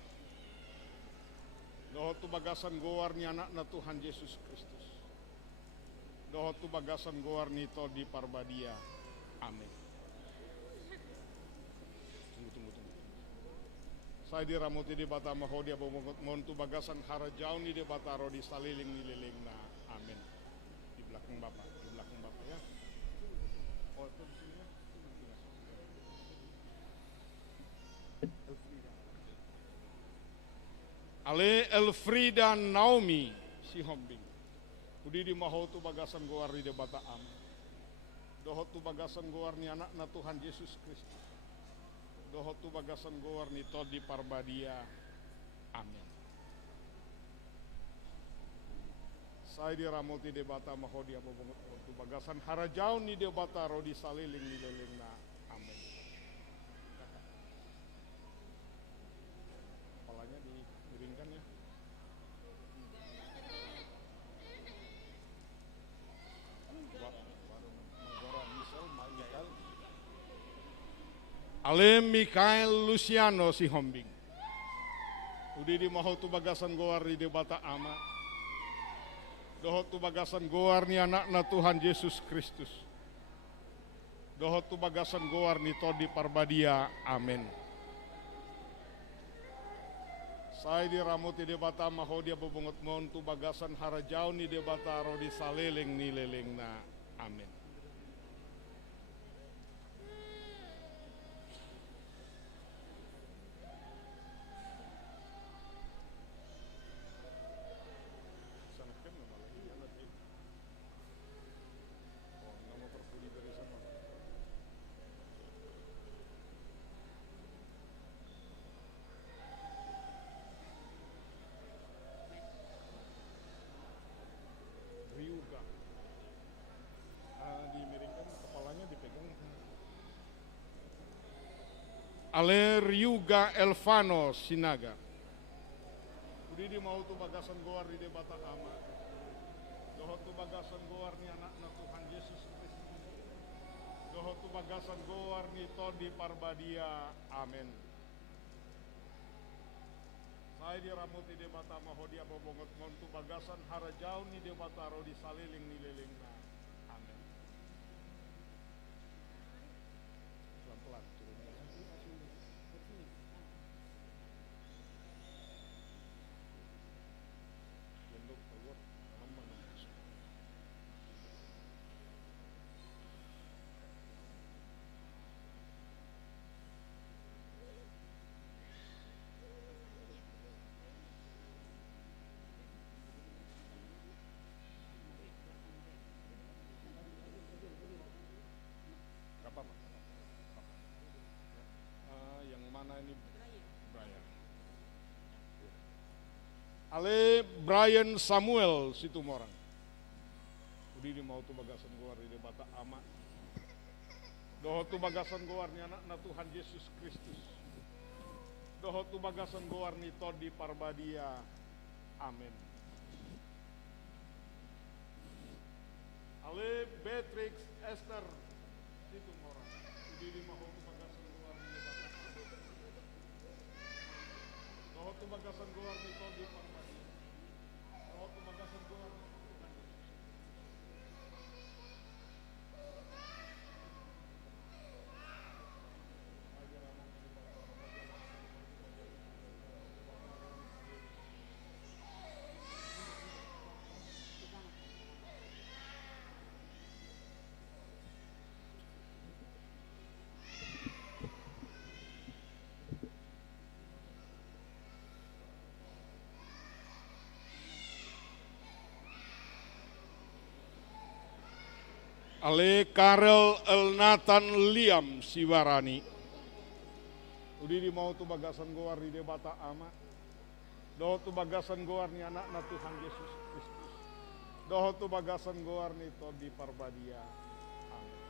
Doho tu bagasan goar ni anak na Tuhan Yesus Kristus. Doho tu bagasan goar ni Todi Parbadia. Amin. Tunggu. Saya diramuti di bata mahodia bomongot mon tu bagasan harajau ni di bata rodi saliling ni lelengna. Amin. Di belakang Bapak ya. Oh, itu di sini ya. Ale Elfrida Naomi Sihombing. Udi di mahotu bagasan goar di bata am. Dohotu bagasan goar ni anak na Tuhan Yesus Kristus. Dohotu bagasan goar ni Todi Parbadia. Amin. Saya diramoti di bata mahodia bobongot tu bagasan harajau ni di bata rodi saliling ni lelengna. Amin. Kepalanya dimiringkan ya. Ale Mikael Luciano Sihombing. Udi di mahotu bagasan goar di bata ama. Doho tu bagasan goar ni anak na Tuhan Yesus Kristus. Doho tu bagasan goar ni todi parbadia. Amen. Saya di ramuti de bata mahodia bobongot mon tu bagasan harajau ni de bata rodi saleleng ni leleng na. Amen. Ryuga. Dimiringkan kepalanya dipegang. Ale Ryuga Elvano Sinaga. Udi di mau tu bagasan goar di debata ama. Doho tu bagasan goar ni anak Tuhan Yesus Kristus. Doho tu bagasan goar ni todi parbadia. Amen. Saya di ramuti de bata mahodia bobongot montu bagasan harajau ni de bata rodi saliling ni lelengna. Amen. Pelan-pelan turunnya. Gendong keluar aman. Apa? Yang mana ini Brian? Ale Brian Samuel Situmorang. Udi mau tu bagasan goar di bata ama. Doho tu bagasan goar ni anak Tuhan Yesus Kristus. Doho tu bagasan goar ni todi parbadia. Amen. Ale Beatrix Esther Situmorang. Udi mau tu bagasan goar ni bata ama. Doho tu bagasan goar ni todi parbadia. Doho tu bagasan goar ni Tuhan Yesus. Ale Karel Elnatan Liam Siwarani. Udi di mau tu bagasan goar di debata ama. Doho tu bagasan goar ni anak Tuhan Yesus Kristus. Doho tu bagasan goar ni todi parbadia. Amin.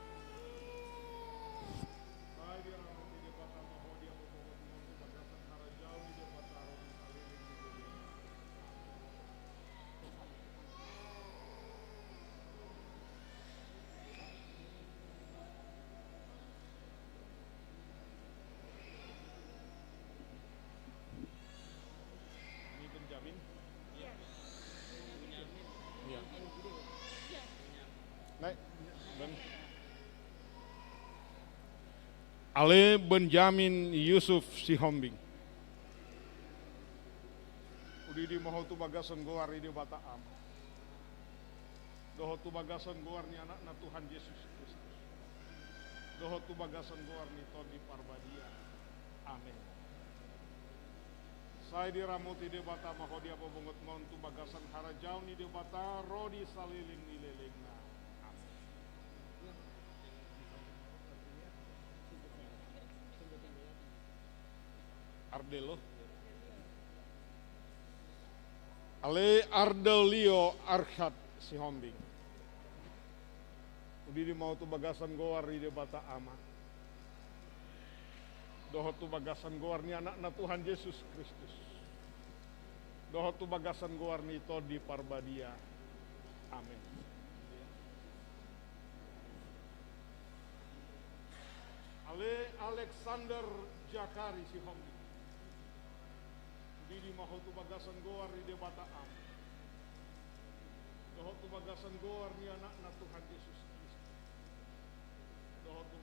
Saya di ramuti debata mahodia bobongot mon tu bagasan harajau ni debata rodi saliling ni leleng. Ini Benjamin? Iya. Naik, Ale Benjamin Yusuf Sihombing. Udi di moho tu bagasan goar di bata am. Doho tu bagasan goar ni anak Tuhan Yesus Kristus. Doho tu bagasan goar ni todi parbadia. Amin. Saya di ramuti de bata mahodia bobongot mon tu bagasan harajau ni de bata rodi saliling ni lelengna. Amin. Ardelo. Ale Ardelio Arhat Sihombing. Udi di mau tu bagasan goar di de bata ama. Doho tu bagasan goar ni anak Tuhan Yesus Kristus. Doho tu bagasan goar ni todi parbadia. Amin. Ale Alexander Jakari Sihombing. Di maho tu bagasan goar di debata am. Doho tu bagasan goar ni anak Tuhan Yesus Kristus. Doho tu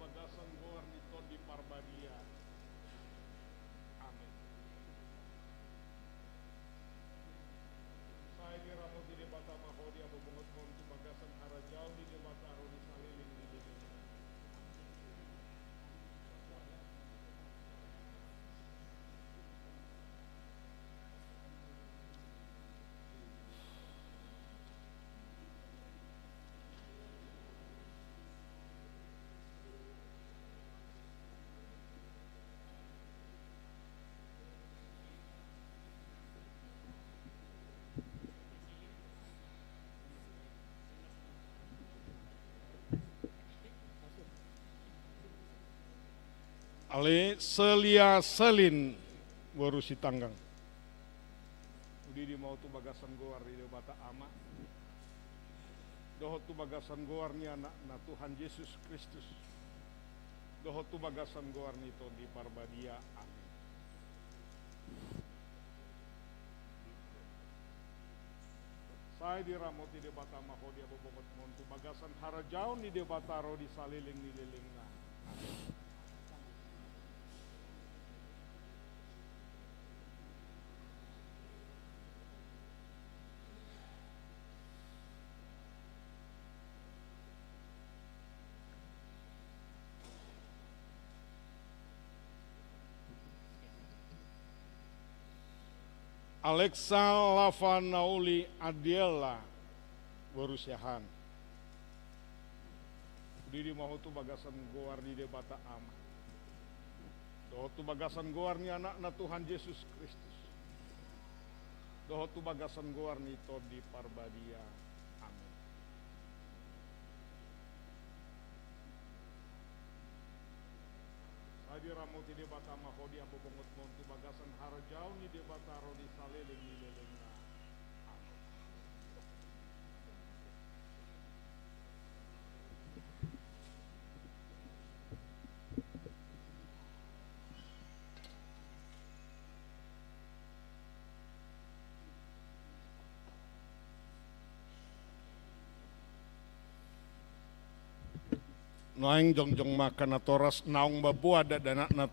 Ale selia selin borusi tanggang. Udi di mau tu bagasan goar di bata ama. Doho tu bagasan goar ni anak na Tuhan Yesus Kristus. Doho tu bagasan goar ni to di parbadia. Amin. Saya diramoti di bata mahodia bobongot montu bagasan harajau ni di bataro di saliling ni lelingna. Alexa Lavanauli Adiela Borusyahan. Didi mahu tu bagasan goar di debata ama. Doho tu bagasan goar ni anak na Tuhan Yesus Kristus. Doho tu bagasan goar ni to di parbadia. Amin. Hadir ramuti debata mahodia bobongot montu bagasan harjau ni debata rodi saliling ni lelengna. Noeng jongjong makan atoras naung babu ada dana nat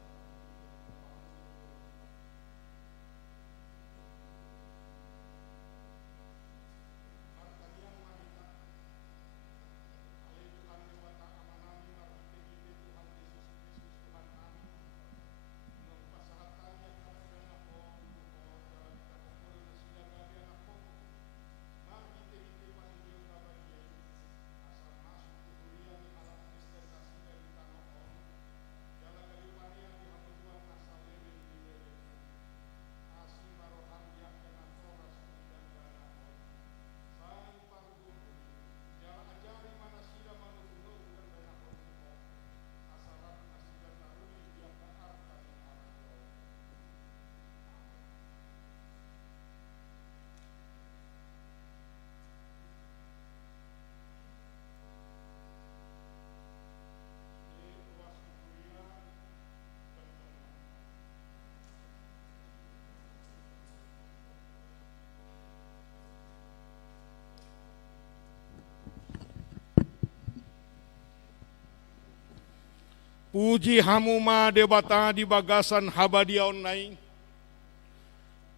puji hamuma debata di bagasan habadia nai.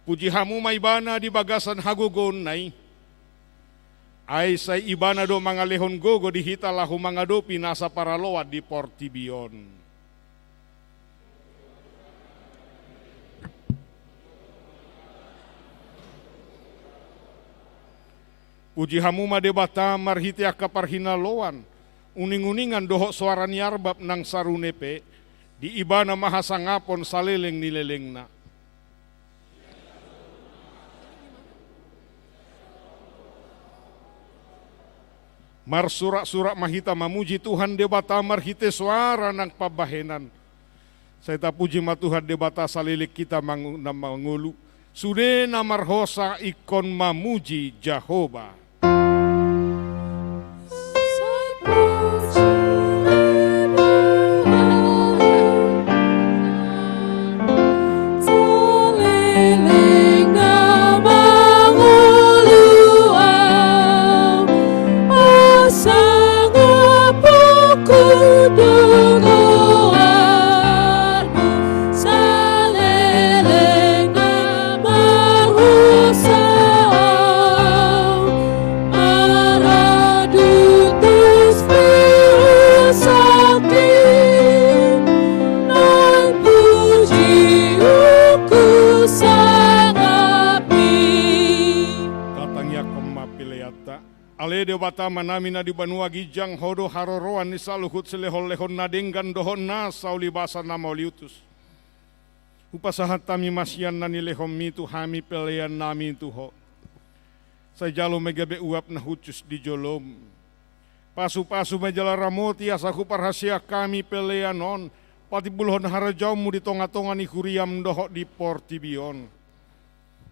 Puji hamuma ibana di bagasan hagogon nai. Ai say ibana do mangalehon gogo di hita lahu mangado pinasa para lowat di Portibion. Puji hamuma debata marhiti akaparhina loan. Uning-uningan dohok suara niarbab nang sarunepe di ibana mahasangapon saleleng nilelengna. Mar surak-surak mahita mamuji Tuhan debata marhite suara nang pabahenan. Saya tak puji ma Tuhan debata salilik kita mangulu. Sude namarhosa ikon mamuji Jehovah. Debata manami na di Banua Gijang hodo haroroan ni saluhut selehol lehon nadenggan dohon na sauli basa nama oliutus. Upasahat tami masyan nani lehom mitu hami pelean nami tuho. Saya jalo megabe uap na hucus di jolom. Pasu-pasu majala ramoti asaku parhasia kami pelean on. patibulhon harajaumu di tonga-tonga ni huriam dohok di portibion.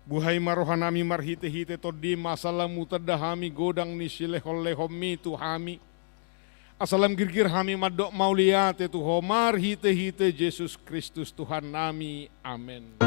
Buhay marohanami marhite-hite todim asalamu tadahami godang ni silehol-lehomi tuhami. Asalam girgir hami madok mauliate tuho marhite-hite Yesus Kristus Tuhan nami. Amin.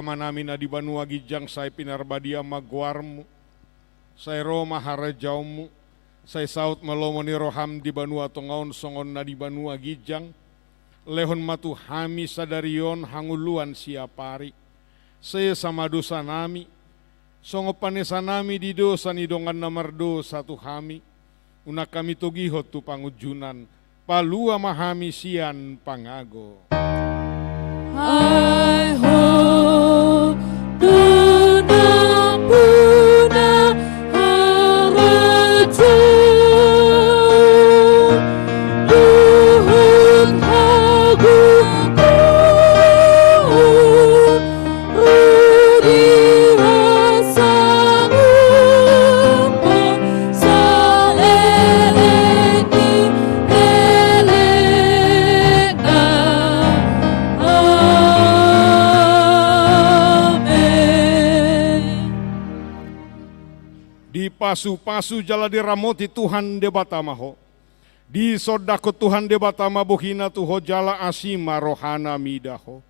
Manami na di Banua Gijang say pinarbadia magwarmu, say Roma harajaumu, say saut malomo ni roham di Banua tongaon songon na di Banua Gijang, lehon matu hami sadarion hanguluan siapari, saya sama dosa nami, songo panesa nami di dosa ni dongan namar dosa tu hami, una kami togihot tu pangujunan, palua mahami sian pangago. Hai ho Pasu-pasu jala diramoti Tuhan debatamaho. Di sodako Tuhan debatama bohina tuho jala asima rohana midaho.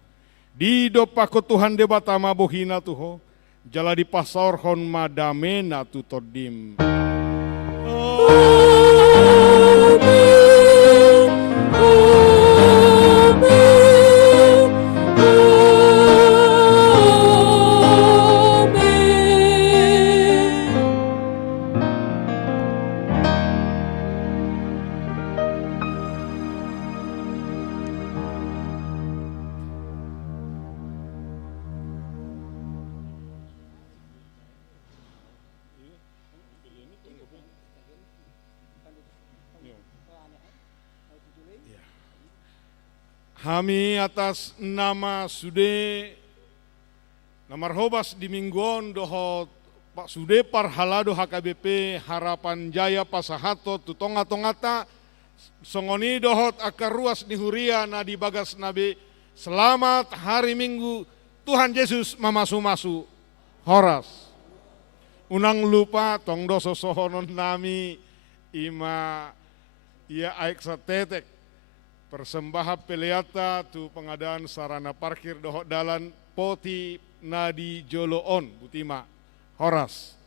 Di dopako Tuhan debatama bohina tuho jala di pasorhon madamena tutodim. Kami atas nama Sude Namar Hobas di Minggon dohot Pak Sude Parhalado HKBP Harapan Jaya Pasahato tutonga-tongata songoni dohot akar ruas di Huria nadi bagas nabi selamat hari Minggu Tuhan Yesus mamasu-masu horas unang lupa tong doso sohonon nami ima ia aik satetek persembahan peleata tu pengadaan sarana parkir dohok dalan poti nadi joloon butima horas.